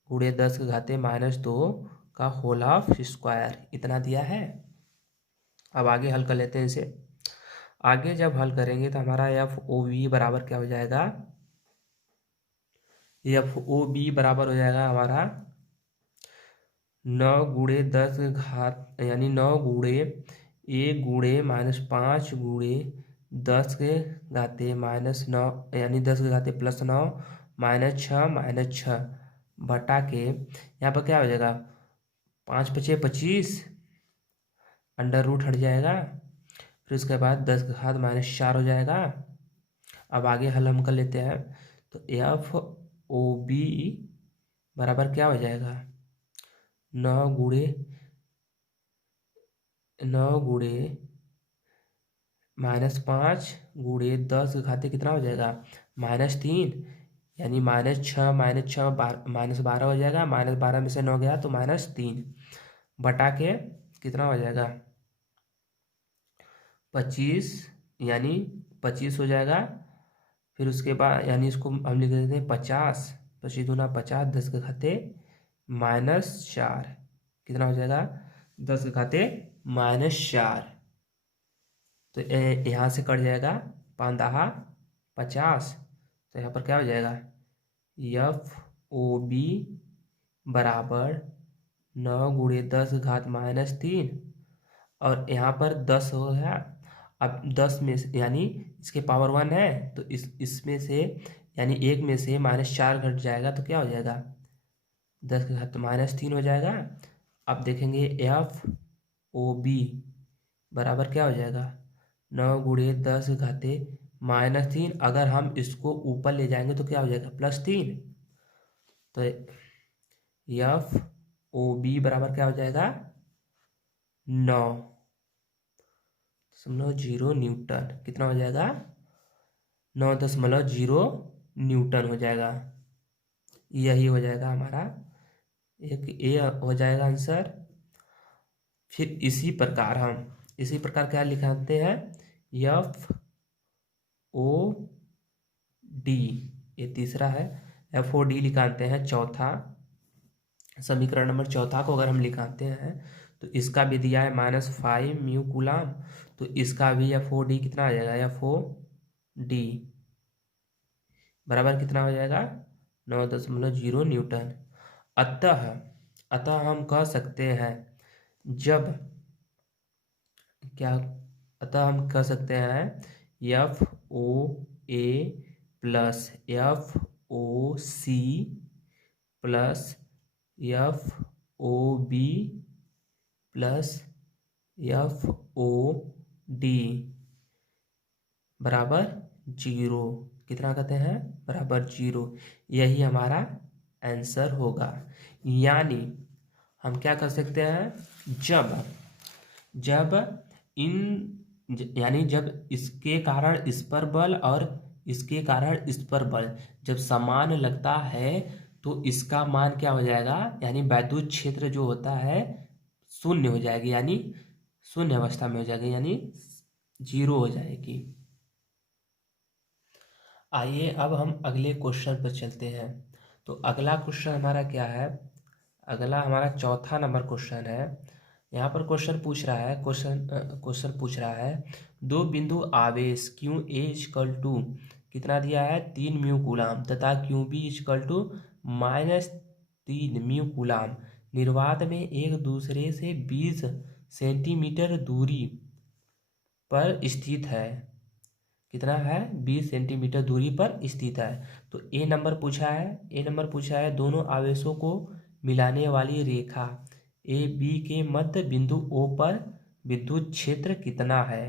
× 10⁻² का होल ऑफ स्क्वायर, इतना दिया है। अब आगे हल कर लेते हैं इसे। आगे जब हल करेंगे तो हमारा एफ ओ वी बराबर क्या हो जाएगा, एफ ओ बी बराबर हो जाएगा हमारा 9 × 10 यानी 9 × 1 -5 × 10⁻⁻9 यानी 10⁻+9 -6 बटा के यहाँ पर क्या हो जाएगा, 5×5 = 25, अंडर रूट हट जाएगा, फिर उसके बाद 10⁻⁻4 हो जाएगा। अब आगे हल हम कर लेते हैं। तो एफ ओ बी बराबर क्या हो जाएगा, 9 × -5 × 10 कितना हो जाएगा, -3, यानी -6 -12 हो जाएगा, -12 में से 9 गया तो -3 बटा के कितना हो जाएगा, 25, यानी 25 हो जाएगा। फिर उसके बाद यानी इसको हम लिख देते हैं 50, 25 दूना 50, 10⁻⁻4 कितना हो जाएगा, 10⁻⁻4। तो यहाँ से कट जाएगा 5×10⁻50। तो यहाँ पर क्या हो जाएगा, एफ ओ बी बराबर 9 × 10⁻³ और यहाँ पर 10 हो गया। अब 10 में से यानी इसके पावर 1 है, तो इसमें से यानी 1 में से -4 घट जाएगा तो क्या हो जाएगा, 10⁻³ हो जाएगा। अब देखेंगे एफ ओ बी बराबर क्या हो जाएगा, 9 × 10⁻³ अगर हम इसको ऊपर ले जाएंगे तो क्या हो जाएगा, +3। तो एफ ओ बी बराबर क्या हो जाएगा, 9.0 न्यूटन। कितना हो जाएगा, 9.0 न्यूटन हो जाएगा। यही हो जाएगा हमारा एक ए हो जाएगा आंसर। फिर इसी प्रकार क्या लिखाते हैं, एफ ओ डी, ये तीसरा है। एफ ओ डी लिखाते हैं चौथा, समीकरण नंबर चौथा को अगर हम लिखाते हैं तो इसका भी दिया है -5 म्यू कूलाम। तो इसका भी एफ ओ डी कितना आ जाएगा, एफ ओ डी बराबर कितना हो जाएगा, 9.0 न्यूटन। अतः अतः हम कह सकते हैं जब क्या अतः हम कह सकते हैं F O A plus F O C plus F O B plus F O D बराबर जीरो। कितना कहते हैं? बराबर जीरो। यही हमारा आंसर होगा। यानी हम क्या कर सकते हैं, जब यानी जब इसके कारण इस पर बल और इसके कारण इस पर बल जब समान लगता है तो इसका मान क्या हो जाएगा, यानी वैद्युत क्षेत्र जो होता है शून्य हो जाएगी, यानी शून्य अवस्था में हो जाएगी, यानी जीरो हो जाएगी। आइए अब हम अगले क्वेश्चन पर चलते हैं। तो अगला क्वेश्चन हमारा क्या है, अगला हमारा चौथा नंबर क्वेश्चन है। यहाँ पर क्वेश्चन पूछ रहा है दो बिंदु आवेश क्यू ए इक्वल टू कितना दिया है 3 म्यू कूलाम तथा Q B equal to -3 mu coulomb निर्वात में एक दूसरे से 20 सेंटीमीटर दूरी पर स्थित है। कितना है? 20 सेंटीमीटर दूरी पर स्थित है। तो ए नंबर पूछा है दोनों आवेशों को मिलाने वाली रेखा ए बी के मध्य बिंदु ओ पर विद्युत क्षेत्र कितना है।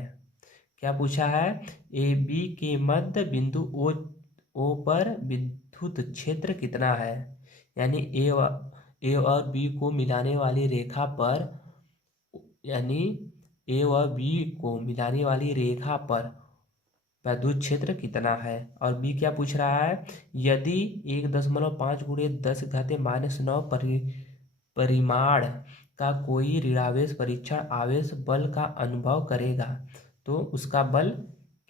क्या पूछा है? ए बी के मध्य बिंदु ओ पर विद्युत क्षेत्र कितना है। यानी ए और बी को मिलाने वाली रेखा पर, यानी ए और बी को मिलाने वाली रेखा पर विद्युत क्षेत्र कितना है। और बी क्या पूछ रहा है, यदि 1.5 गुणे 10⁻⁻9 परिमाण का कोई ऋणावेश परीक्षण आवेश बल का अनुभव करेगा तो उसका बल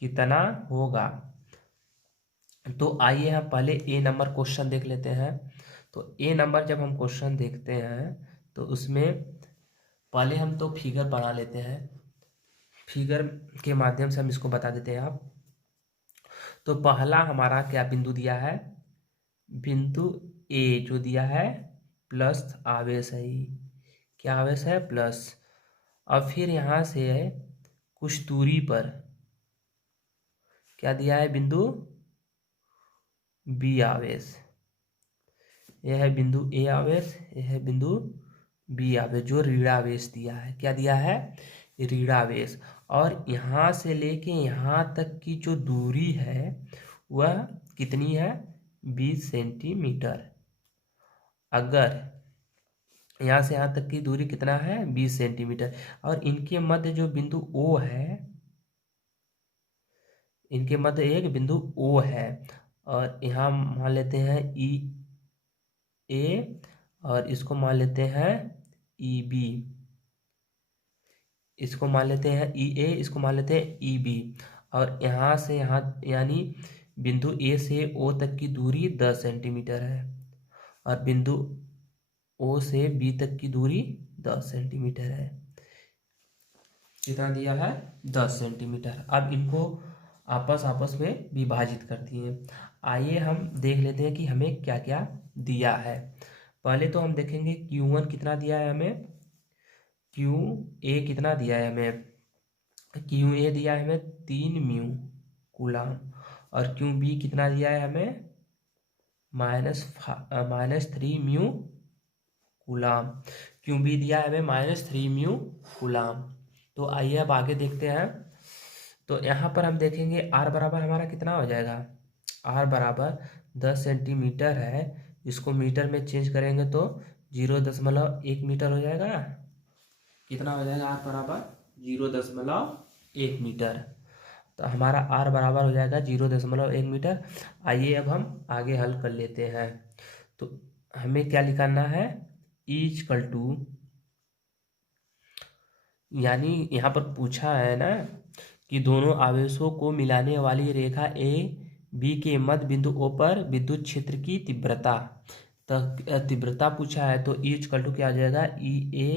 कितना होगा। तो आइए हम पहले ए नंबर क्वेश्चन देख लेते हैं। तो ए नंबर जब हम क्वेश्चन देखते हैं तो उसमें पहले हम तो फिगर बना लेते हैं, फिगर के माध्यम से हम इसको बता देते हैं आप। तो पहला हमारा क्या बिंदु दिया है, बिंदु ए जो दिया है प्लस आवेश है, क्या आवेश है? प्लस। अब फिर यहाँ से कुछ दूरी पर क्या दिया है, बिंदु बी आवेश। यह है बिंदु ए आवेश, यह है बिंदु बी आवेश जो ऋणावेश दिया है। क्या दिया है? ऋणावेश। और यहाँ से लेके यहाँ तक की जो दूरी है वह कितनी है? 20 सेंटीमीटर। अगर यहाँ से यहाँ तक की दूरी कितना है? 20 सेंटीमीटर। और इनके मध्य जो बिंदु ओ है, इनके मध्य एक बिंदु ओ है, और यहाँ मान लेते हैं ई ए और इसको मान लेते हैं ई बी, इसको मान लेते हैं ई ए, इसको मान लेते हैं ई बी। और यहाँ से यहाँ यानी बिंदु ए से ओ तक की दूरी 10 सेंटीमीटर है और बिंदु ओ से बी तक की दूरी 10 सेंटीमीटर है। कितना दिया है? 10 सेंटीमीटर। अब इनको आपस में विभाजित करती हैं। आइए हम देख लेते हैं कि हमें क्या क्या दिया है। पहले तो हम देखेंगे Q1 कितना दिया है हमें, क्यू ए कितना दिया है हमें, क्यू ए दिया है हमें 3 म्यू कूलाम, और क्यू बी कितना दिया है हमें -3 म्यू कूलाम। क्यू बी दिया है हमें -3 म्यू कूलाम। तो आइए अब आगे देखते हैं। तो यहाँ पर हम देखेंगे आर बराबर हमारा कितना हो जाएगा, आर बराबर 10 सेंटीमीटर है, इसको मीटर में चेंज करेंगे तो 0.1 मीटर हो जाएगा। कितना हो जाएगा? आर बराबर 0.1 मीटर। तो हमारा आर बराबर हो जाएगा 0.1 मीटर। आइए अब हम आगे हल कर लेते हैं। तो हमें क्या निकालना है, E=, यानी यहाँ पर पूछा है ना कि दोनों आवेशों को मिलाने वाली रेखा ए बी के मध्य बिंदु ओ पर विद्युत क्षेत्र की तीव्रता, तो तीव्रता पूछा है। तो E= क्या हो जाएगा, ई ए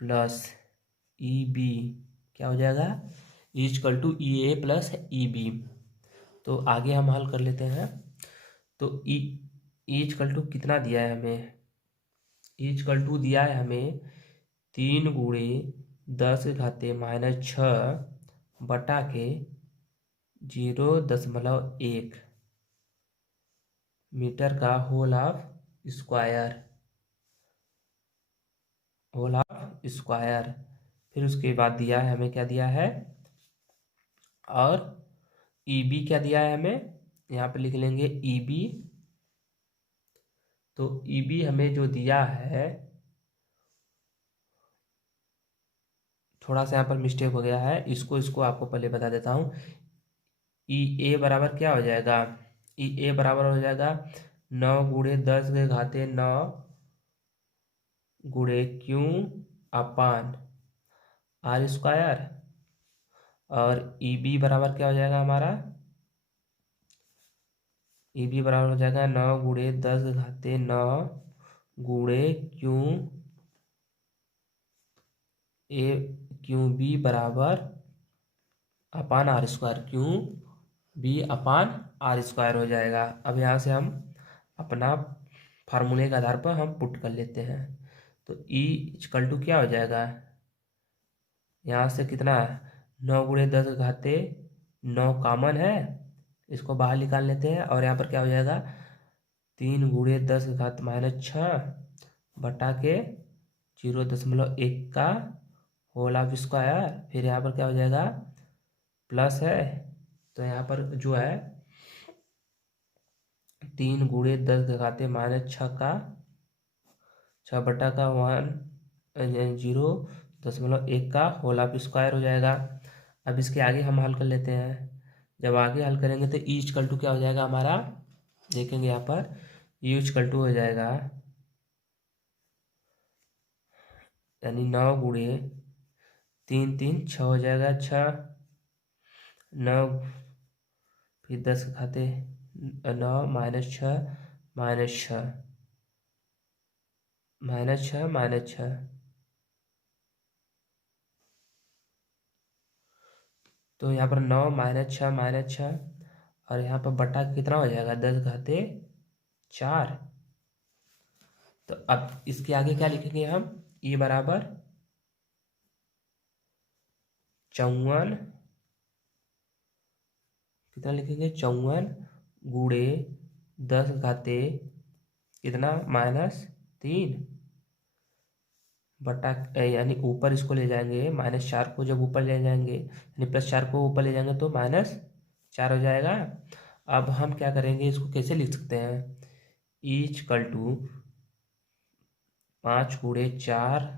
प्लस ई बी, क्या हो जाएगा, E= ई ए प्लस ई बी। तो आगे हम हल कर लेते हैं। तो E= कितना दिया है हमें, इक्वल टू दिया है हमें 3 × 10⁻⁻6 बटा के 0.1 मीटर का होल ऑफ स्क्वायर। फिर उसके बाद दिया है हमें, क्या दिया है, और ईबी क्या दिया है हमें, यहाँ पे लिख लेंगे ईबी। तो ईबी हमें जो दिया है, थोड़ा सा यहाँ पर मिस्टेक हो गया है, इसको आपको पहले बता देता हूँ। ई ए बराबर क्या हो जाएगा, ई ए बराबर हो जाएगा 9 × 10⁻9 × Q/r²। और ई बी बराबर क्या हो जाएगा हमारा, ई बी बराबर हो जाएगा 9 × 10⁻9 क्यू बी बराबर /r², Q/r² हो जाएगा। अब यहाँ से हम अपना फार्मूले के आधार पर हम पुट कर लेते हैं। तो ई इक्वल टू क्या हो जाएगा, यहाँ से कितना, 9 × 10⁻9 कॉमन है, इसको बाहर निकाल लेते हैं। और यहाँ पर क्या हो जाएगा, 3 × 10⁻⁻6 बटा के 0.1 का होल ऑफ स्क्वायर। फिर यहाँ पर क्या हो जाएगा, प्लस है, तो यहाँ पर जो है 3 × 10⁻⁻6 का 6 बटा का 0.1 का होल ऑफ स्क्वायर हो जाएगा। अब इसके आगे हम हल कर लेते हैं। जब आगे हल करेंगे तो ई इक्वल टू क्या हो जाएगा हमारा, देखेंगे यहाँ पर ई इक्वल टू हो जाएगा, यानी 9 × 3 × 3 = 6 हो जाएगा, 6 9 फिर 10 खाते 9 -6 -6 -6 -6, तो यहाँ पर 9 -6 -6 और यहाँ पर बटा कितना हो जाएगा, 10⁻4। तो अब इसके आगे क्या लिखेंगे हम, ई बराबर 54, कितना लिखेंगे, 54 × 10 घाते कितना -3 बटा, यानी ऊपर इसको ले जाएंगे, -4 को जब ऊपर ले जाएंगे, यानी +4 को ऊपर ले जाएंगे तो -4 हो जाएगा। अब हम क्या करेंगे, इसको कैसे लिख सकते हैं, ई इक्वल टू 5 × 4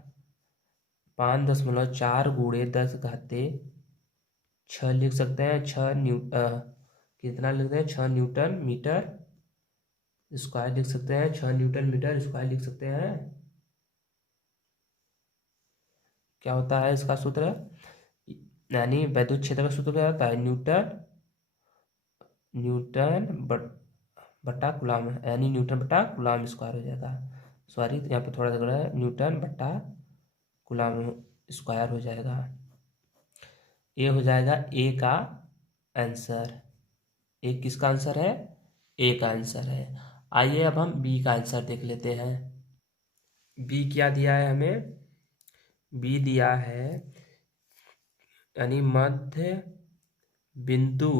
5.4 × 10 घाते 6 लिख सकते हैं, 6 कितना लिखते हैं, 6 न्यूटन मीटर स्क्वायर लिख सकते हैं, 6 न्यूटन मीटर स्क्वायर लिख सकते हैं। क्या होता है इसका सूत्र, यानी वैद्युत क्षेत्र का सूत्र क्या होता है, न्यूटन बटा कूलम, यानी न्यूटन बटा कूलम स्क्वायर हो जाएगा। सॉरी, यहाँ पे थोड़ा सा गलत है, न्यूटन बटा कूलम स्क्वायर हो जाएगा। ये हो जाएगा ए का आंसर। ए किसका आंसर है, ए का आंसर है। आइए अब हम बी का आंसर देख लेते हैं। बी क्या दिया है हमें, बी दिया है, यानी मध्य बिंदु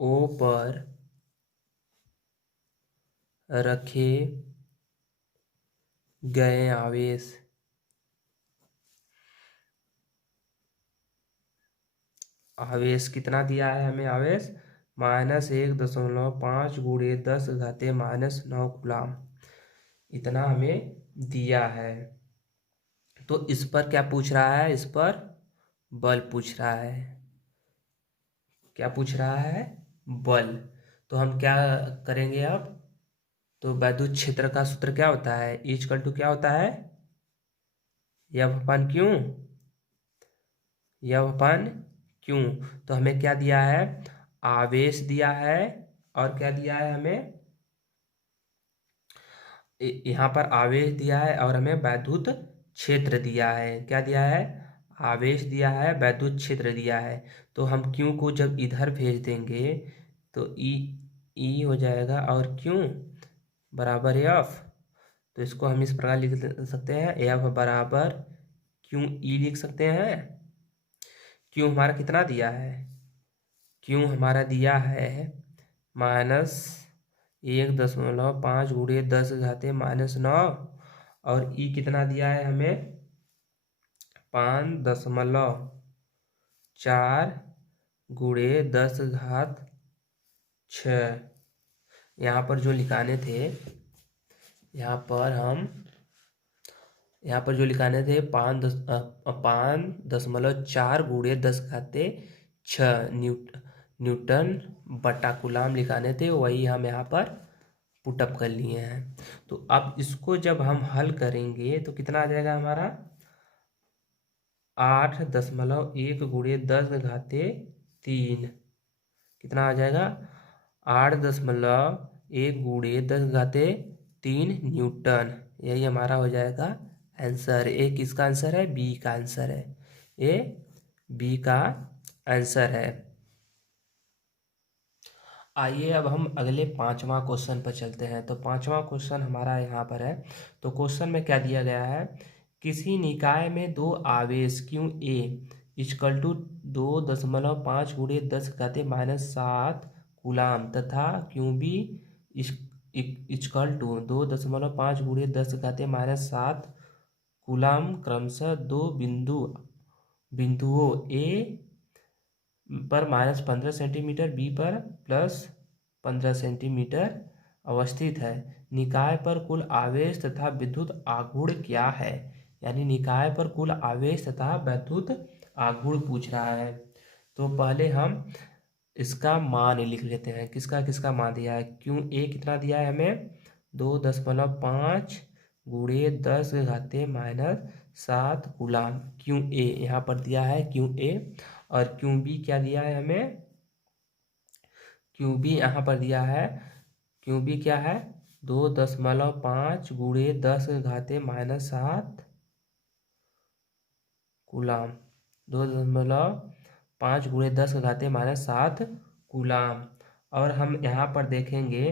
ओ पर रखे गए आवेश कितना दिया है हमें, आवेश -1.5 × 10 घाते -9 कूलम, इतना हमें दिया है। तो इस पर क्या पूछ रहा है, इस पर बल पूछ रहा है। क्या पूछ रहा है, बल। तो हम क्या करेंगे अब, तो वैद्युत क्षेत्र का सूत्र क्या होता है, E इक्वल टू क्या होता है, F/Q, F/Q। तो हमें क्या दिया है, आवेश दिया है, और क्या दिया है हमें, यहाँ पर आवेश दिया है और हमें वैद्युत क्षेत्र दिया है। क्या दिया है, आवेश दिया है, वैद्युत क्षेत्र दिया है। तो हम Q को जब इधर भेज देंगे तो ई हो जाएगा, और Q बराबर एफ। तो इसको हम इस प्रकार लिख सकते हैं, एफ बराबर क्यू ई लिख सकते हैं। क्यू हमारा कितना दिया है, क्यू हमारा दिया है -1.5 गुणे 10 घाते -9, और ई कितना दिया है हमें 5.4 गुणे 10 घात 6। यहाँ पर जो लिखाने थे, यहाँ पर जो लिखाने थे 5.4 गुणे 10 घाते 6 न्यूटन बटा कूलाम लिखाने थे, वही हम यहाँ पर पुटअप कर लिए हैं। तो अब इसको जब हम हल करेंगे तो कितना आ जाएगा हमारा 8.1 गुणे 10 घाते 3। कितना आ जाएगा 8.1 गुणे 10 घाते 3 न्यूटन। यही हमारा हो जाएगा आंसर। ए किसका आंसर है, बी का आंसर है, ए बी का आंसर है। आइए अब हम अगले 5वां क्वेश्चन पर चलते हैं। तो 5वां क्वेश्चन हमारा यहाँ पर है। तो क्वेश्चन में क्या दिया गया है, किसी निकाय में दो आवेश क्यू ए इक्वल टू 2.5 गुणे 10 घाते -7 कूलाम तथा क्यू बी इक्वल टू 2.5 गुणे 10 घाते -7 कूलाम क्रमशः दो बिंदुओं ए पर -15 सेंटीमीटर, बी पर +15 सेंटीमीटर अवस्थित है। निकाय पर कुल आवेश तथा विद्युत आघूर्ण क्या है। यानी निकाय पर कुल आवेश तथा विद्युत आघूर्ण पूछ रहा है। तो पहले हम इसका मान लिख लेते हैं, किसका किसका मान दिया है। क्यू ए कितना दिया है हमें 2.5 गुणे 10 घाते -7 कूलाम। क्यू ए यहाँ पर दिया है क्यू ए। और क्यू बी क्या दिया है हमें, क्यू बी यहाँ पर दिया है, क्यू बी क्या है 2.5 गुणे 10 घाते -7 कूलाम। 2.5 गुणे 10 घाते -7 कूलाम। और हम यहाँ पर देखेंगे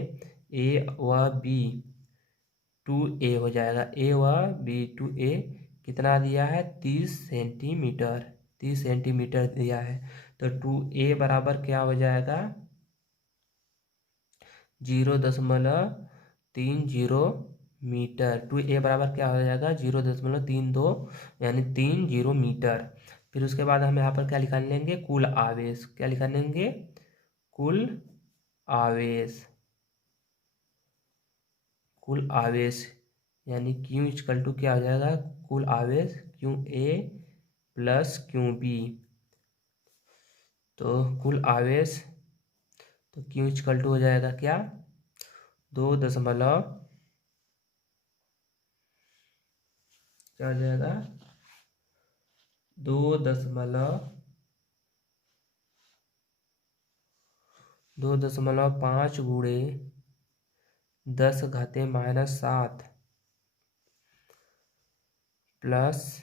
ए व बी 2a हो जाएगा, ए व बी 2a कितना दिया है 30 सेंटीमीटर, 30 सेंटीमीटर दिया है। तो 2a बराबर क्या हो जाएगा 0.30 मीटर। 2a बराबर क्या हो जाएगा 0.32 यानी 30 मीटर। फिर उसके बाद हम यहाँ पर क्या निकाल लेंगे, कुल आवेश। क्या निकाल लेंगे, कुल आवेश। कुल आवेश यानी क्यू इक्वल टू क्या हो जाएगा, कुल आवेश Q A plus Q B. तो कुल आवेश तो क्यू इक्वल टू हो जाएगा क्या 2 क्या हो जाएगा 2.5 गुणे 10 घाते -7 प्लस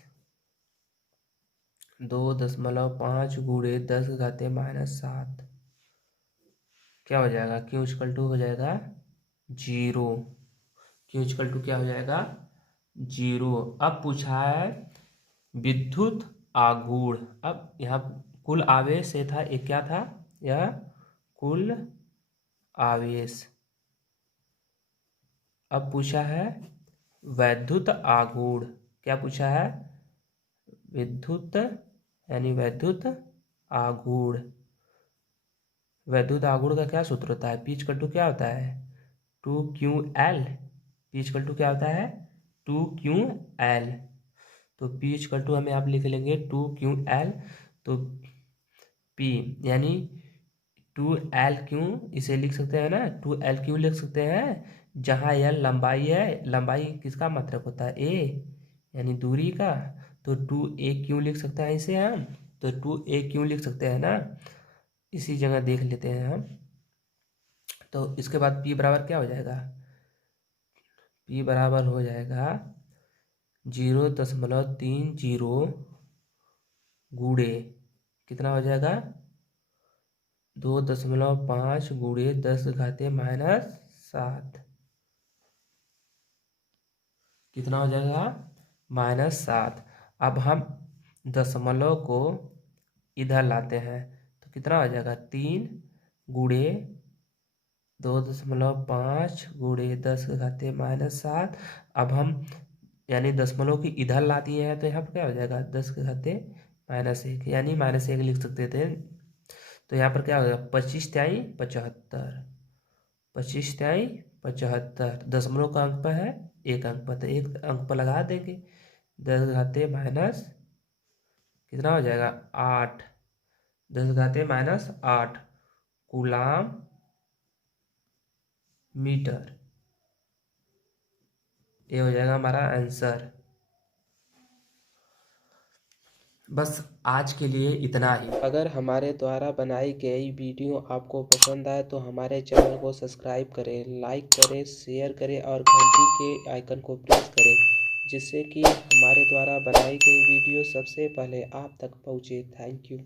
2.5 गुणे 10 घाते -7 क्या हो जाएगा, क्यू इक्वल टू हो जाएगा 0। क्यू इक्वल टू क्या हो जाएगा 0। अब पूछा है विद्युत आघूर्ण। अब यहाँ कुल आवेश से था, एक क्या था, यह कुल आवेश। अब पूछा है वैद्युत आघूर्ण। क्या पूछा है, विद्युत यानी वैद्युत आघूर्ण। वैद्युत आघूर्ण का क्या सूत्र होता है, पी इक्वल टू क्या होता है 2QL। पी इक्वल टू क्या होता है 2QL। तो पी इक्वल टू हमें आप लिख लेंगे 2QL। तो P यानी 2L क्यों इसे लिख सकते हैं ना, 2L क्यों लिख सकते हैं, जहाँ L लंबाई है, लंबाई किसका मात्रक होता है A यानी दूरी का। तो 2A क्यों लिख सकते हैं इसे हम, तो 2A क्यों लिख सकते हैं ना, इसी जगह देख लेते हैं हम। तो इसके बाद P बराबर क्या हो जाएगा, P बराबर हो जाएगा 0.30 गुणे कितना हो जाएगा 2.5 गुणे 10 घाते -7 कितना हो जाएगा -7। अब हम दशमलव को इधर लाते हैं तो कितना हो जाएगा 3 गुणे 2.5 गुणे 10 के घाते -7। अब हम यानी दशमलव की इधर ला दिए हैं तो यहाँ पर क्या हो जाएगा 10 के घाते -1 यानी -1 लिख सकते थे। तो यहाँ पर क्या हो जाएगा 25 तिहाई 75, 25 तिहाई 75। दशमलव का अंक पर है एक अंक पर, तो एक अंक पर लगा देंगे 10 के घाते माइनस कितना हो जाएगा 8, 10 के घाते -8 कूलाम मीटर। ये हो जाएगा हमारा आंसर। बस आज के लिए इतना ही। अगर हमारे द्वारा बनाई गई वीडियो आपको पसंद आए तो हमारे चैनल को सब्सक्राइब करें, लाइक करें, शेयर करें और घंटी के आइकन को प्रेस करें, जिससे कि हमारे द्वारा बनाई गई वीडियो सबसे पहले आप तक पहुंचे। Thank you.